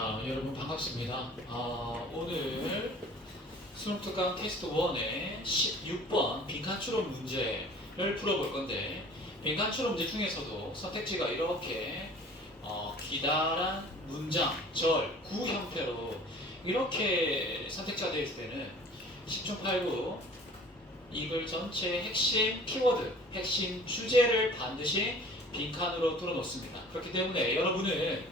자, 여러분 반갑습니다. 오늘 수능특강 테스트 1의 16번 빈칸추론 문제를 풀어볼 건데, 빈칸추론 문제 중에서도 선택지가 이렇게 기다란 문장, 절, 구 형태로 이렇게 선택지가 되어 있을 때는 10.8구 이 글 전체의 핵심 키워드, 핵심 주제를 반드시 빈칸으로 뚫어놓습니다. 그렇기 때문에 여러분은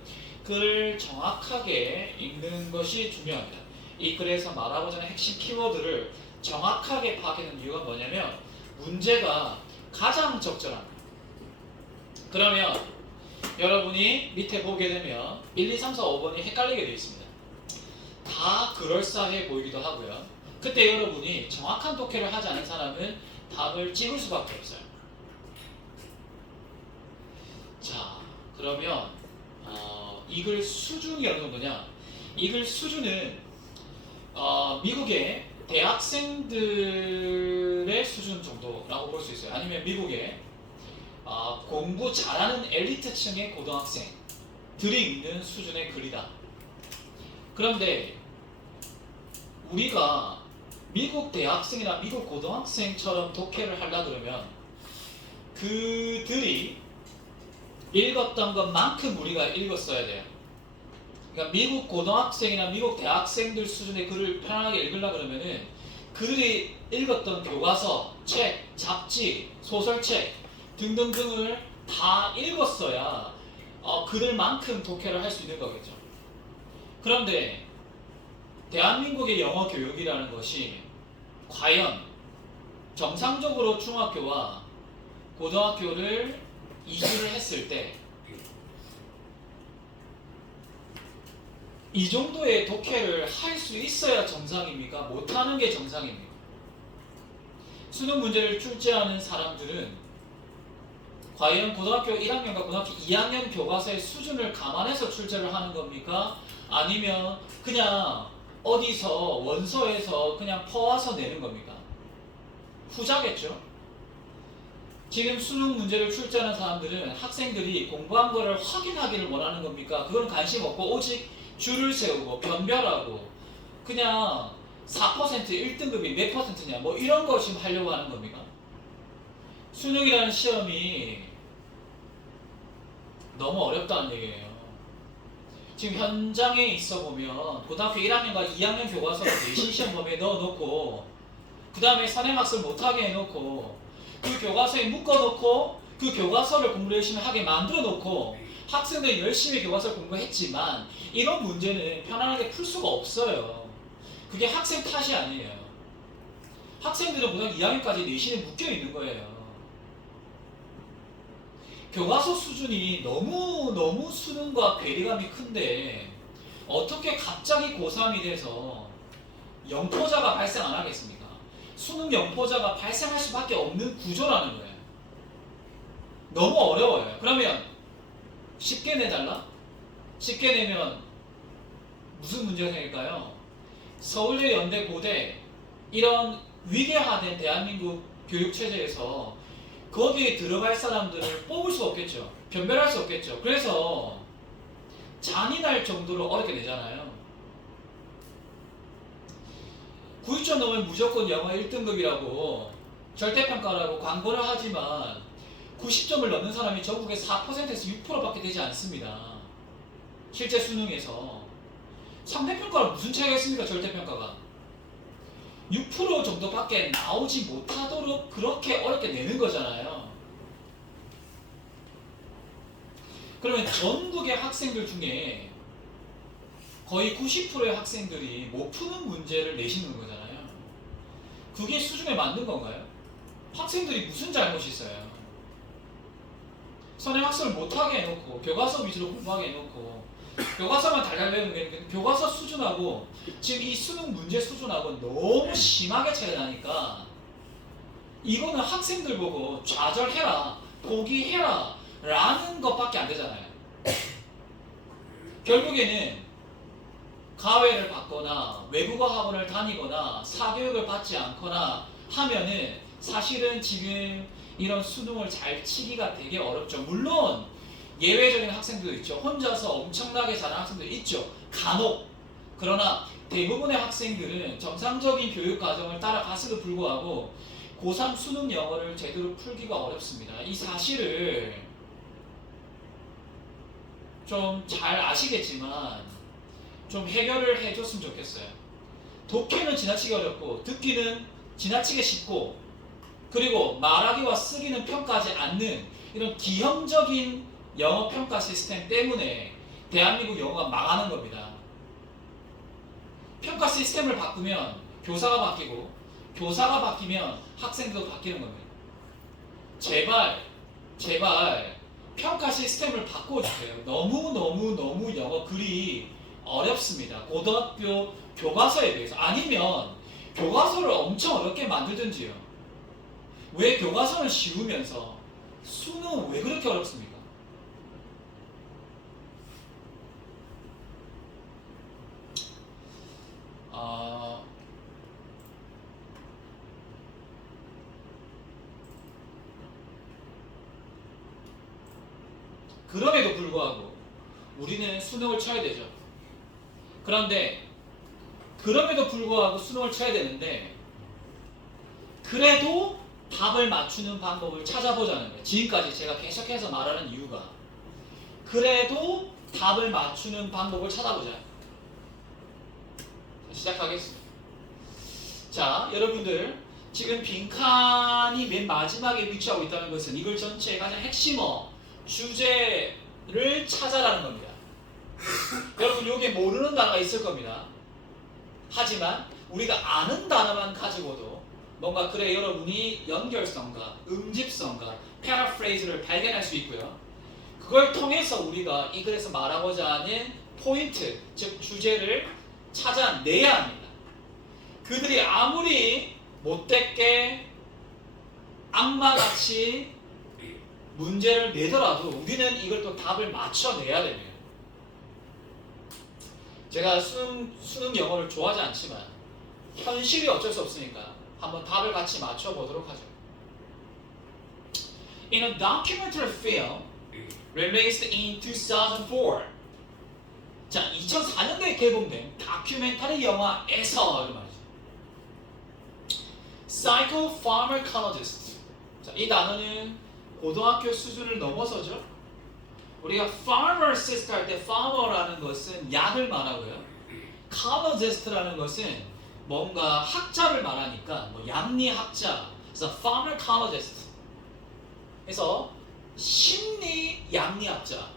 글을 정확하게 읽는 것이 중요합니다. 이 글에서 말하고자 하는 핵심 키워드를 정확하게 파악하는 이유가 뭐냐면, 문제가 가장 적절합니다. 그러면 여러분이 밑에 보게 되면 1, 2, 3, 4, 5번이 헷갈리게 되어 있습니다. 다 그럴싸해 보이기도 하고요. 그때 여러분이 정확한 독해를 하지 않은 사람은 답을 찍을 수밖에 없어요. 자, 그러면 이 글 수준이 어느 정도냐? 이 글 수준은 미국의 대학생들의 수준 정도라고 볼 수 있어요. 아니면 미국의 공부 잘하는 엘리트층의 고등학생들이 읽는 수준의 글이다. 그런데 우리가 미국 대학생이나 미국 고등학생처럼 독해를 하려고 그러면 그들이 읽었던 것만큼 우리가 읽었어야 돼요. 그러니까 미국 고등학생이나 미국 대학생들 수준의 글을 편안하게 읽으려고 그러면은 그들이 읽었던 교과서, 책, 잡지, 소설책 등등등을 다 읽었어야 그들만큼 독해를 할 수 있는 거겠죠. 그런데 대한민국의 영어 교육이라는 것이 과연 정상적으로 중학교와 고등학교를 이주를 했을 때 이 정도의 독해를 할 수 있어야 정상입니까? 못하는 게 정상입니까? 수능 문제를 출제하는 사람들은 과연 고등학교 1학년과 고등학교 2학년 교과서의 수준을 감안해서 출제를 하는 겁니까? 아니면 그냥 어디서 원서에서 그냥 퍼와서 내는 겁니까? 후자겠죠? 지금 수능 문제를 출제하는 사람들은 학생들이 공부한 거를 확인하기를 원하는 겁니까? 그건 관심 없고 오직 줄을 세우고 변별하고 그냥 4% 1등급이 몇 퍼센트냐 뭐 이런 거 지금 하려고 하는 겁니까? 수능이라는 시험이 너무 어렵다는 얘기예요. 지금 현장에 있어 보면 고등학교 1학년과 2학년 교과서를 내신 시험 범위에 넣어놓고 그 다음에 선행학습을 못하게 해놓고 그 교과서에 묶어놓고 그 교과서를 공부를 열심히 하게 만들어놓고 학생들이 열심히 교과서를 공부했지만 이런 문제는 편안하게 풀 수가 없어요. 그게 학생 탓이 아니에요. 학생들은 고등학교 2학년까지 내신에 묶여있는 거예요. 교과서 수준이 너무 수능과 괴리감이 큰데 어떻게 갑자기 고3이 돼서 영포자가 발생 안 하겠습니까? 수능 영포자가 발생할 수밖에 없는 구조라는 거예요. 너무 어려워요. 그러면 쉽게 내달라? 쉽게 내면 무슨 문제가 생길까요? 서울대, 연대, 고대 이런 위계화된 대한민국 교육체제에서 거기에 들어갈 사람들을 뽑을 수 없겠죠. 변별할 수 없겠죠. 그래서 잔인할 정도로 어렵게 내잖아요. 9점넘으면 무조건 영어 1등급이라고 절대평가라고 광고를 하지만 90점을 넘는 사람이 전국에 4%에서 6%밖에 되지 않습니다. 실제 수능에서 상대평가랑 무슨 차이가 있습니까? 절대평가가 6% 정도밖에 나오지 못하도록 그렇게 어렵게 내는 거잖아요. 그러면 전국의 학생들 중에 거의 90%의 학생들이 못 푸는 문제를 내시는 거잖아요. 그게 수준에 맞는 건가요? 학생들이 무슨 잘못이 있어요? 선행학습을 못하게 해놓고 교과서 위주로 공부하게 해놓고 교과서만 달달 외우는 게 교과서 수준하고 지금 이 수능 문제 수준하고 너무 심하게 차이가 나니까 이거는 학생들 보고 좌절해라, 포기해라 라는 것밖에 안 되잖아요. 결국에는 가외를 받거나 외국어 학원을 다니거나 사교육을 받지 않거나 하면은 사실은 지금 이런 수능을 잘 치기가 되게 어렵죠. 물론 예외적인 학생들도 있죠. 혼자서 엄청나게 잘하는 학생도 있죠. 간혹. 그러나 대부분의 학생들은 정상적인 교육 과정을 따라갔음에도 불구하고 고3 수능 영어를 제대로 풀기가 어렵습니다. 이 사실을 좀 잘 아시겠지만 좀 해결을 해줬으면 좋겠어요. 독해는 지나치게 어렵고 듣기는 지나치게 쉽고 그리고 말하기와 쓰기는 평가하지 않는 이런 기형적인 영어 평가 시스템 때문에 대한민국 영어가 망하는 겁니다. 평가 시스템을 바꾸면 교사가 바뀌고 교사가 바뀌면 학생도 바뀌는 겁니다. 제발 평가 시스템을 바꿔주세요. 너무 영어 글이 어렵습니다. 고등학교 교과서에 비해서. 아니면 교과서를 엄청 어렵게 만들든지요. 왜 교과서는 쉬우면서 수능은 왜 그렇게 어렵습니까? 그럼에도 불구하고 우리는 수능을 쳐야 되죠. 그런데 그럼에도 불구하고 수능을 쳐야 되는데 그래도 답을 맞추는 방법을 찾아보자는 거예요. 지금까지 제가 계속해서 말하는 이유가 그래도 답을 맞추는 방법을 찾아보자. 시작하겠습니다. 자, 여러분들 지금 빈칸이 맨 마지막에 위치하고 있다는 것은 이걸 전체의 가장 핵심어 주제를 찾아라는 겁니다. 여러분 여기에 모르는 단어가 있을 겁니다. 하지만 우리가 아는 단어만 가지고도 뭔가 그래 여러분이 연결성과 음집성과 패러프레이즈를 발견할 수 있고요. 그걸 통해서 우리가 이 글에서 말하고자 하는 포인트, 즉 주제를 찾아내야 합니다. 그들이 아무리 못됐게 악마같이 문제를 내더라도 우리는 이걸 또 답을 맞춰내야 됩니다. 제가 수능 영어를 좋아하지 않지만 현실이 어쩔 수 없으니까 한번 답을 같이 맞춰보도록 하죠. In a documentary film released in 2004 자, 2004년도에 개봉된 다큐멘터리 영화에서 이런 말이죠. Psycho Pharmacologist 자, 이 단어는 고등학교 수준을 넘어서죠. 우리가 pharmacist 할 때 farmer라는 것은 약을 말하고요. cologist라는 것은 뭔가 학자를 말하니까 뭐 양리학자, 그래서 pharmacologist. 그래서 심리 양리학자.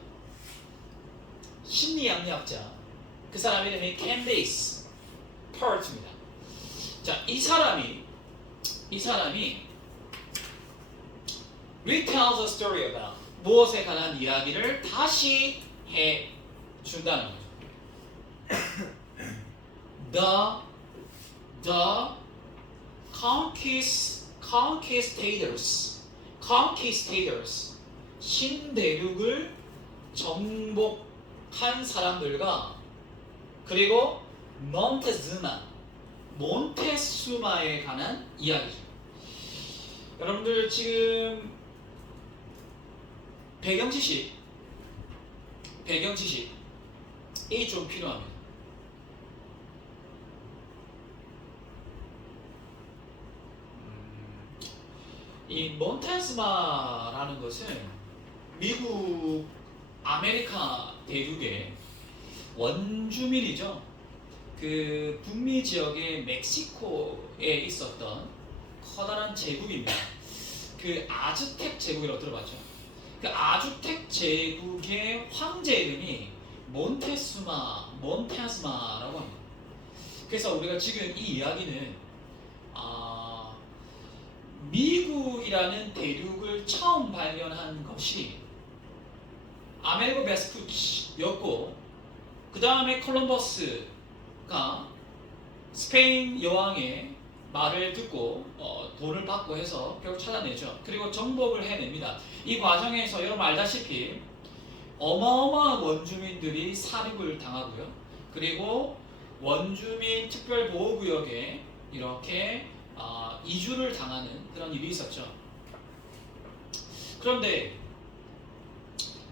그 사람 이름이 Candace Pert입니다. 자, 이 사람이 retells a story about 무엇에 관한 이야기를 다시 해준다는 거죠. The conquistadors 신대륙을 정복한 사람들과 그리고 몬테수마에 관한 이야기죠. 여러분들 지금 배경 지식이 좀 필요합니다. 이 몬테스마라는 것은 미국 아메리카 대륙의 원주민이죠. 그 북미 지역의 멕시코에 있었던 커다란 제국입니다. 그 아즈텍 제국이라고 들어봤죠? 그 아즈텍 제국의 황제 이름이 몬테스마라고 합니다. 그래서 우리가 지금 이 이야기는 미국이라는 대륙을 처음 발견한 것이 아메리고 베스푸치였고 그 다음에 콜럼버스가 스페인 여왕의 말을 듣고 돈을 받고 해서 결국 찾아내죠. 그리고 정복을 해냅니다. 이 과정에서 여러분 알다시피 어마어마한 원주민들이 사륙을 당하고요. 그리고 원주민 특별보호구역에 이렇게 이주를 당하는 그런 일이 있었죠. 그런데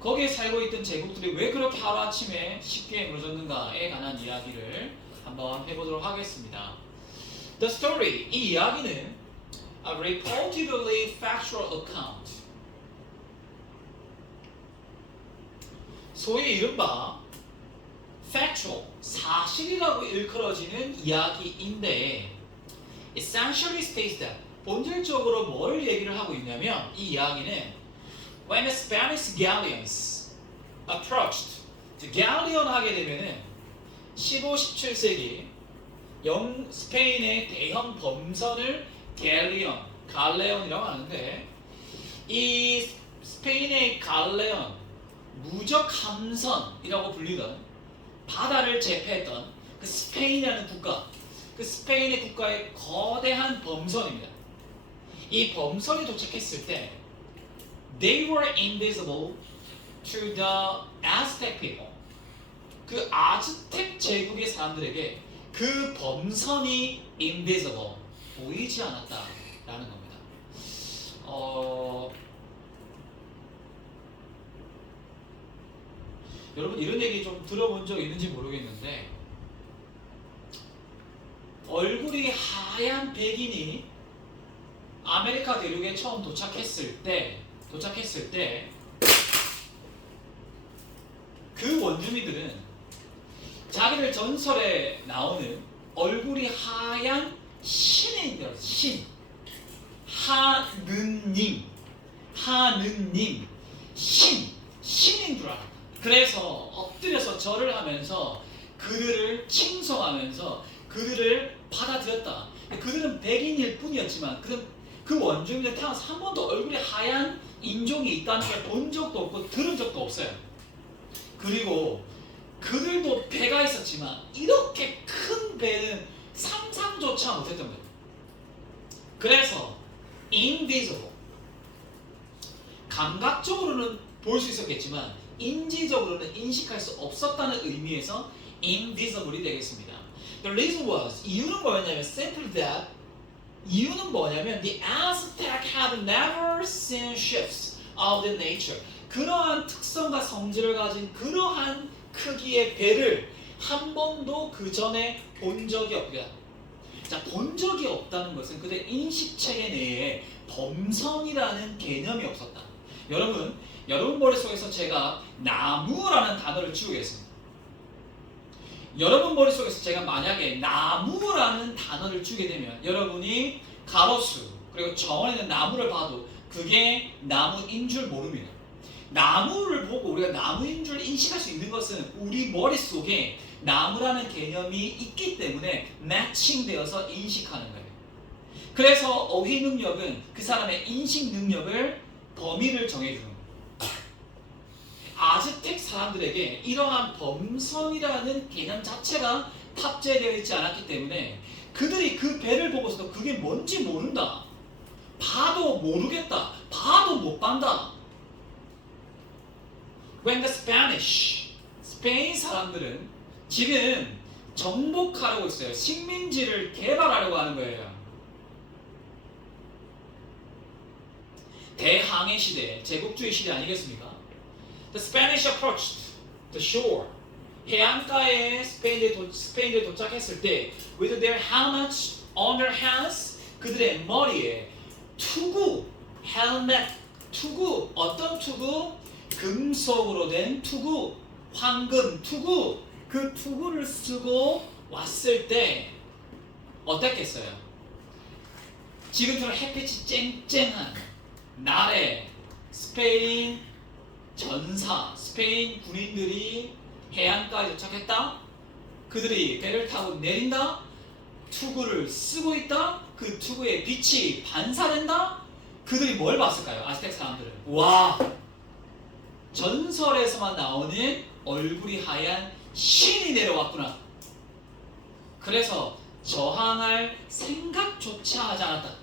거기에 살고 있던 제국들이 왜 그렇게 하루아침에 쉽게 무너졌는가에 관한 이야기를 한번 해보도록 하겠습니다. The story, 이 이야기는 a reportedly factual account, 소위 이른바 factual, 사실이라고 일컬어지는 이야기인데 essentially states that, 본질적으로 뭘 얘기를 하고 있냐면 이 이야기는 when the Spanish galleons approached, galleon 하게 되면은 15, 17세기 스페인의 대형 범선을 갈레온이라고 하는데 이 스페인의 갈레온, 무적 함선이라고 불리던 바다를 제패했던 그 스페인이라는 국가, 그 스페인의 국가의 거대한 범선입니다. 이 범선이 도착했을 때 they were invisible to the Aztec people. 그 아즈텍 제국의 사람들에게 그 범선이 invisible, 보이지 않았다라는 겁니다. 여러분 이런 얘기 좀 들어본 적 있는지 모르겠는데 얼굴이 하얀 백인이 아메리카 대륙에 처음 도착했을 때 그 원주민들은 자기들 전설에 나오는 얼굴이 하얀 신인 줄 알았어요. 신, 하느님, 신인 줄 알았어요. 그래서 엎드려서 절을 하면서 그들을 칭송하면서 그들을 받아들였다. 그들은 백인일 뿐이었지만 그 원주민들 태어나서 한 번도 얼굴이 하얀 인종이 있다는 걸 본 적도 없고 들은 적도 없어요. 그리고 그들도 배가 있었지만 이렇게 큰 배는 상상조차 못했던 거예요. 그래서 invisible, 감각적으로는 볼 수 있었겠지만 인지적으로는 인식할 수 없었다는 의미에서 invisible이 되겠습니다. The reason was, 이유는 뭐였냐면 simply that, 이유는 뭐냐면 the Aztec had never seen ships of the nature, 그러한 특성과 성질을 가진 그러한 크기의 배를 한 번도 그 전에 본 적이 없다. 자, 본 적이 없다는 것은 그들 인식체계 내에 범선이라는 개념이 없었다. 여러분 머릿속에서 제가 나무라는 단어를 지우겠습니다. 여러분 머릿속에서 제가 만약에 나무라는 단어를 주게 되면 여러분이 가로수 그리고 정원에 있는 나무를 봐도 그게 나무인 줄 모릅니다. 나무를 보고 우리가 나무인 줄 인식할 수 있는 것은 우리 머릿속에 나무라는 개념이 있기 때문에 매칭되어서 인식하는 거예요. 그래서 어휘 능력은 그 사람의 인식 능력을 범위를 정해주는 거예요. 아즈텍 사람들에게 이러한 범선이라는 개념 자체가 탑재되어 있지 않았기 때문에 그들이 그 배를 보고서도 그게 뭔지 모른다, 봐도 모르겠다, 봐도 못 반다. When the Spanish, 스페인 사람들은 지금 정복하려고 있어요. 식민지를 개발하려고 하는 거예요. 대항해 시대, 제국주의 시대 아니겠습니까? The Spanish approached the shore. 해안가에 스페인들이 도착했을 때 with their helmets on their heads, 그들의 머리에 투구, 헬멧, 투구, 어떤 투구? 금속으로 된 투구, 황금 투구, 그 투구를 쓰고 왔을 때 어땠겠어요? 지금처럼 햇빛이 쨍쨍한 날에 스페인 전사, 스페인 군인들이 해안가에 도착했다. 그들이 배를 타고 내린다. 투구를 쓰고 있다. 그 투구의 빛이 반사된다. 그들이 뭘 봤을까요? 아즈텍 사람들은 와, 전설에서만 나오는 얼굴이 하얀 신이 내려왔구나. 그래서 저항할 생각조차 하지 않았다.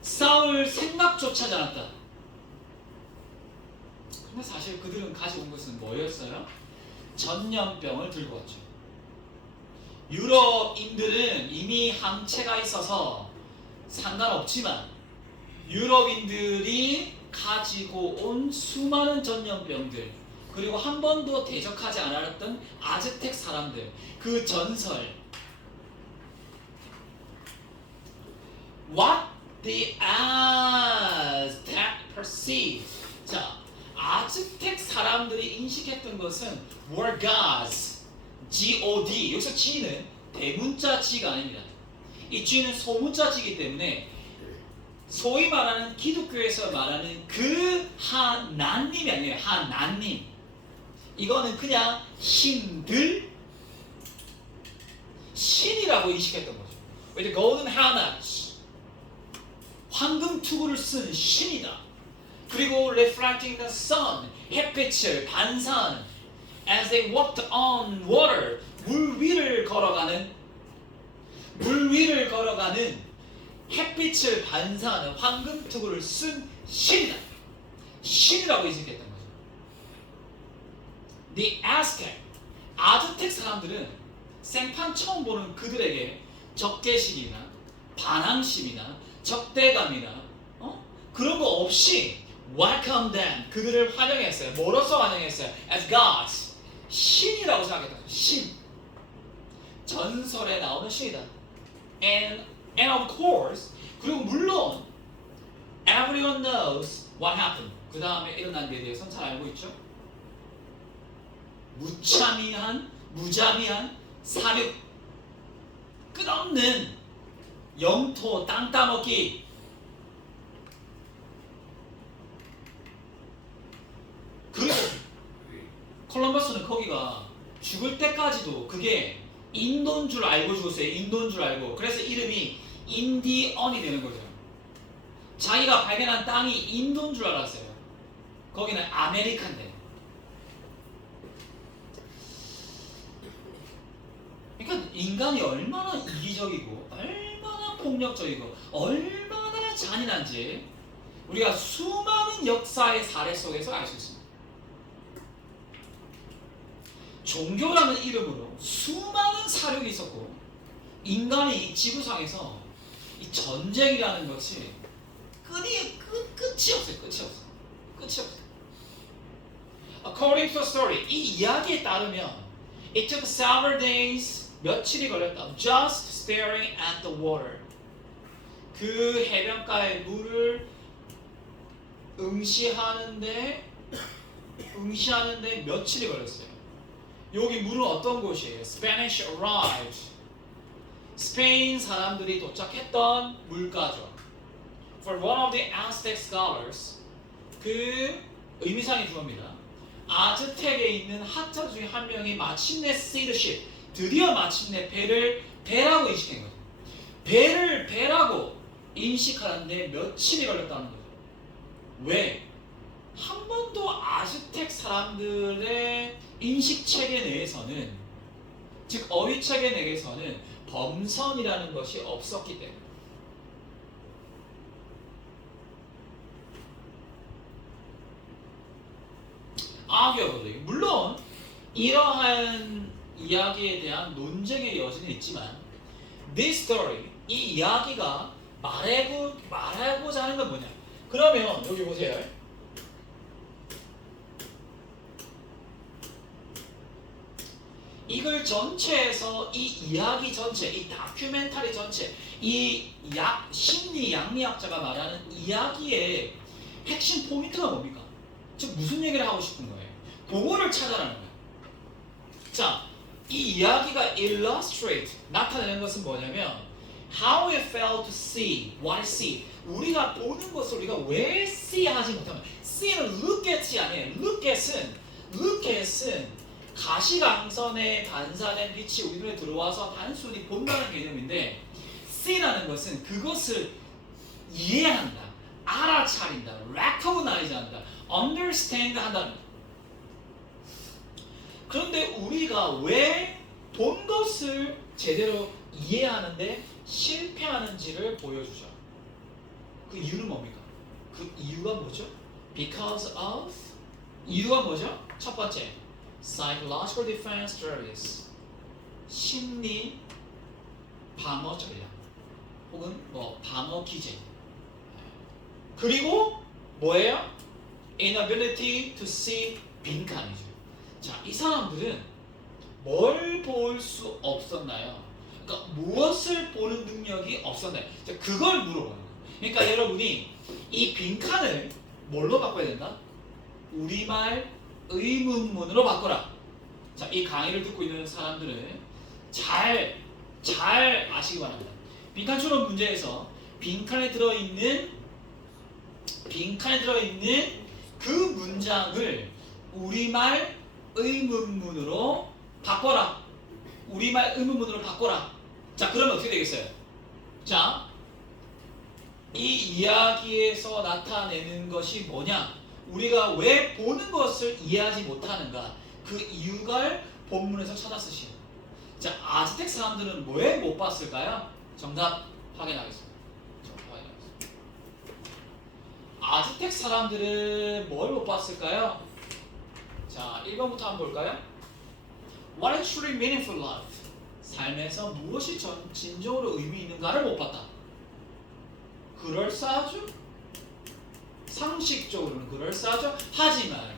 싸울 생각조차 하지 않았다. 근데 사실 그들은 가지고 온 것은 뭐였어요? 전염병을 들고 왔죠. 유럽인들은 이미 항체가 있어서 상관없지만 유럽인들이 가지고 온 수많은 전염병들, 그리고 한 번도 대적하지 않았던 아즈텍 사람들, 그 전설. What the Aztec perceived. 자, 아즈텍 사람들이 인식했던 것은 were gods. G-O-D. 여기서 G는 대문자 G가 아닙니다. 이 G는 소문자 G이기 때문에 소위 말하는 기독교에서 말하는 그 하나님이 아니에요. 하나님. 이거는 그냥 신들, 신이라고 인식했던 거죠. with golden helmets. 황금 투구를 쓴 신이다. 그리고 reflecting the sun. 햇빛을 반사하는. as they walked on water. 물 위를 걸어가는 햇빛을 반사하는 황금 투구를 쓴 신이다. 신이라고 인식했던 거죠. The Aztec, 아즈텍 사람들은 생판 처음 보는 그들에게 적개심이나 반항심이나 적대감이나 그런 거 없이 welcome them, 그들을 환영했어요. 뭐로서 환영했어요? as gods, 신이라고 생각했다. 신, 전설에 나오는 신이다. And of course, 그리고 물론 everyone knows what happened. 그 다음에 일어난 일에 대해서는 잘 알고 있죠. 무자비한 사륙, 끝없는 영토 땅 따먹기. 그리고 콜럼버스는 거기가 죽을 때까지도 그게 인도인 줄 알고 죽었어요. 인도인 줄 알고. 그래서 이름이 인디언이 되는 거죠. 자기가 발견한 땅이 인도인 줄 알았어요. 거기는 아메리칸데. 그러니까 인간이 얼마나 이기적이고 얼마나 폭력적이고 얼마나 잔인한지 우리가 수많은 역사의 사례 속에서 알 수 있습니다. 종교라는 이름으로 수많은 사륙이 있었고 인간이 이 지구상에서 이 전쟁이라는 것이 끝이 없어요. 끝이 없어요. According to the story, 이 이야기에 따르면 it took several days, 며칠이 걸렸다. Just staring at the water. 그 해변가의 물을 응시하는데 며칠이 걸렸어요. 여기 물은 어떤 곳이에요? Spanish arrived. 스페인 사람들이 도착했던 물가죠. For one of the Aztec scholars, 그 의미상의 주어입니다. 아즈텍에 있는 학자 중에 한 명이 마침내 see the ship, 드디어 마침내 배라고 인식한 거죠. 배를 배라고 인식하는데 며칠이 걸렸다는 거죠. 왜? 한 번도 아즈텍 사람들의 인식 체계 내에서는, 즉 어휘 체계 내에서는 범선이라는 것이 없었기 때문에. 악여거든요. 물론 이러한 이야기에 대한 논쟁의 여지는 있지만 this story, 이 이야기가 말하고자 하는 건 뭐냐? 그러면 여기 보세요. 이걸 전체에서 이 이야기 전체, 이 다큐멘터리 전체, 이 심리 양리학자가 말하는 이야기의 핵심 포인트가 뭡니까? 즉 무슨 얘기를 하고 싶은 거예요? 그거를 찾아라는 거예요. 자, 이 이야기가 illustrate, 나타내는 것은 뭐냐면 how we fail to see, what see. 우리가 보는 것을 우리가 왜 see 하지 못하면, see는 look at이 아니에요. look at은 가시광선에 반사된 빛이 우리 눈에 들어와서 단순히 본다는 개념인데, see라는 것은 그것을 이해한다, 알아차린다, recognize 한다, understand 한다. 그런데 우리가 왜 본 것을 제대로 이해하는데 실패하는지를 보여주죠. 그 이유는 뭡니까? 그 이유가 뭐죠? Because of, 이유가 뭐죠? 첫 번째, psychological defense strategies, 심리 방어 전략 혹은 방어 기제. 그리고 뭐예요? inability to see 빈칸이죠. 자, 이 사람들은 뭘 볼 수 없었나요? 그러니까 무엇을 보는 능력이 없었나요? 자, 그걸 물어보는 거예요. 그러니까 여러분이 이 빈칸을 뭘로 바꿔야 된다? 우리말 의문문으로 바꿔라. 자, 이 강의를 듣고 있는 사람들은 잘 아시기 바랍니다. 빈칸처럼 문제에서 빈칸에 들어있는 그 문장을 우리말 의문문으로 바꿔라. 우리말 의문문으로 바꿔라. 자, 그러면 어떻게 되겠어요? 자, 이 이야기에서 나타내는 것이 뭐냐? 우리가 왜 보는 것을 이해하지 못하는가? 그 이유를 본문에서 찾아 쓰시오. 자, 아즈텍 사람들은 왜 못 봤을까요? 정답 확인하겠습니다. 아즈텍 사람들은 뭘 못 봤을까요? 자, 1번부터 한번 볼까요? What is truly meaningful life? 삶에서 무엇이 진정으로 의미 있는가를 못 봤다. 그럴싸하죠? 상식적으로는 그럴싸하죠? 하지만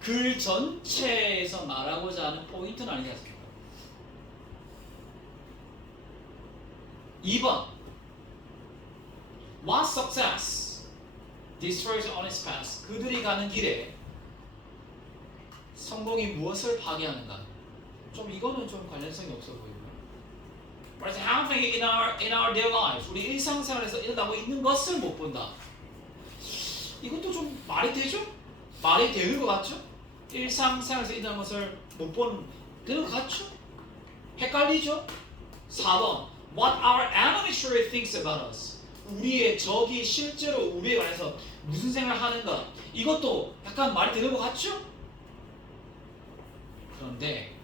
글 전체에서 말하고자 하는 포인트는 아니겠습니까? 2번 What success destroys on its path? 그들이 가는 길에 성공이 무엇을 파괴하는가? 좀 이거는 좀 관련성이 없어 보이고요. What is happening in our daily lives? 우리 일상생활에서 일어나고 있는 것을 못 본다. 이것도 좀 말이 되죠? 말이 되는 것 같죠? 일상생활에서 일어나는 것을 못 보는 것 같죠? 헷갈리죠? 4번 What our enemy truly thinks about us. 우리의 적이 실제로 우리에 관해서 무슨 생각을 하는가? 이것도 약간 말이 되는 것 같죠? 그런데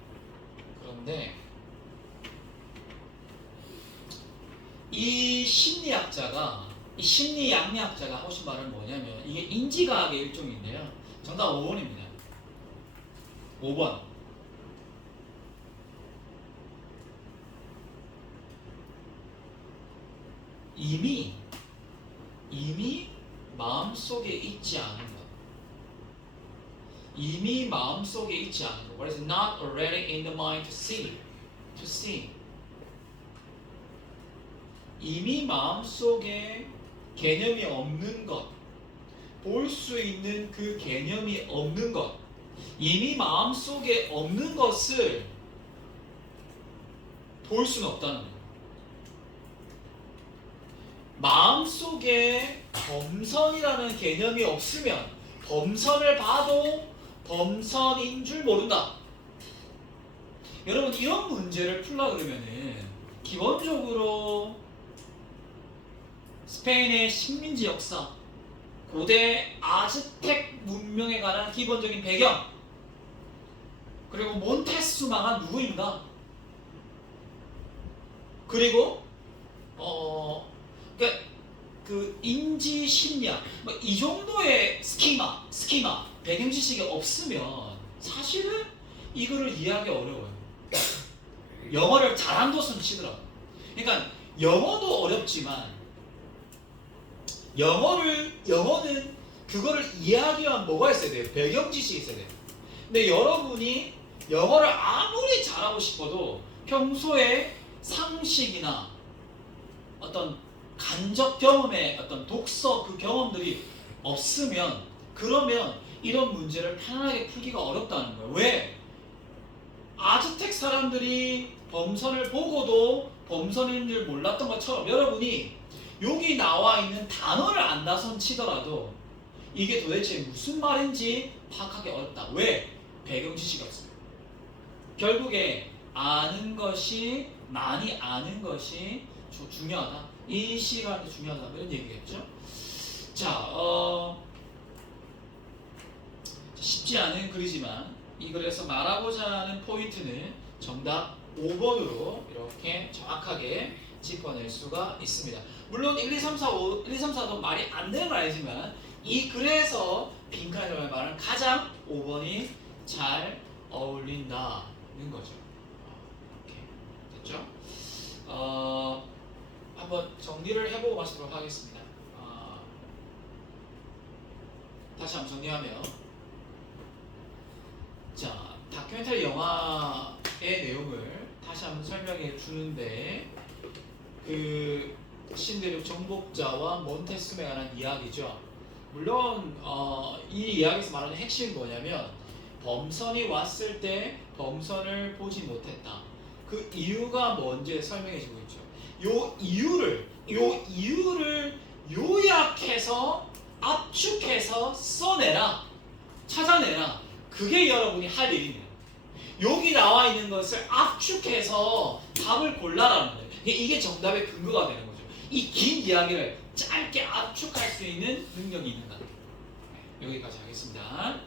이 심리학자가 이 심리 양리학자가 하고 싶은 말은 뭐냐면 이게 인지과학의 일종인데요. 정답 5번입니다. 5번. 이미 마음속에 있지 않은 것. 이미 마음속에 있지 않은 것. What is not already in the mind to see? To see. 이미 마음속에 개념이 없는 것. 볼 수 있는 그 개념이 없는 것. 이미 마음속에 없는 것을 볼 수는 없다는 거예요. 마음속에 범선이라는 개념이 없으면 범선을 봐도 범선인 줄 모른다. 여러분 이런 문제를 풀려고 그러면은 기본적으로 스페인의 식민지 역사, 고대 아즈텍 문명에 관한 기본적인 배경, 그리고 몬테수마가 누구인가, 그리고 그 인지 심리학, 이 정도의 스키마, 배경 지식이 없으면 사실은 이거를 이해하기 어려워요. 영어를 잘한다손 치더라고. 그러니까 영어도 어렵지만 영어는 그거를 이해하기 위한 뭐가 있어야 돼요? 배경 지식이 있어야 돼요. 근데 여러분이 영어를 아무리 잘하고 싶어도 평소에 상식이나 어떤 간접 경험의 어떤 독서 그 경험들이 없으면 그러면 이런 문제를 편안하게 풀기가 어렵다는 거예요. 왜? 아즈텍 사람들이 범선을 보고도 범선인 줄 몰랐던 것처럼 여러분이 여기 나와 있는 단어를 안다손 치더라도 이게 도대체 무슨 말인지 파악하기 어렵다. 왜? 배경 지식이 없습니다. 결국에 많이 아는 것이 중요하다. 이 시간이 중요하다. 이런 얘기겠죠. 자, 쉽지 않은 글이지만 이 글에서 말하고자 하는 포인트는 정답 5번으로 이렇게 정확하게 짚어낼 수가 있습니다. 물론 1, 2, 3, 4, 5, 1, 2, 3, 4도 말이 안 되는 건 아니지만 이 글에서 빈칸이라는 말은 가장 5번이 잘 어울린다는 거죠. 이렇게 됐죠? 한번 정리를 해보고 마치도록 하겠습니다. 다시 한번 정리하면, 자, 다큐멘터리 영화의 내용을 다시 한번 설명해 주는데, 그 신대륙 정복자와 몬테스메에 관한 이야기죠. 물론 이 이야기에서 말하는 핵심이 뭐냐면, 범선이 왔을 때 범선을 보지 못했다. 그 이유가 뭔지 설명해 주고 있죠. 요 이유를 요약해서 압축해서 써내라, 찾아내라. 그게 여러분이 할 일입니다. 여기 나와 있는 것을 압축해서 답을 골라라는 거예요. 이게 정답의 근거가 되는 거죠. 이 긴 이야기를 짧게 압축할 수 있는 능력이 있는 것 같아요. 여기까지 하겠습니다.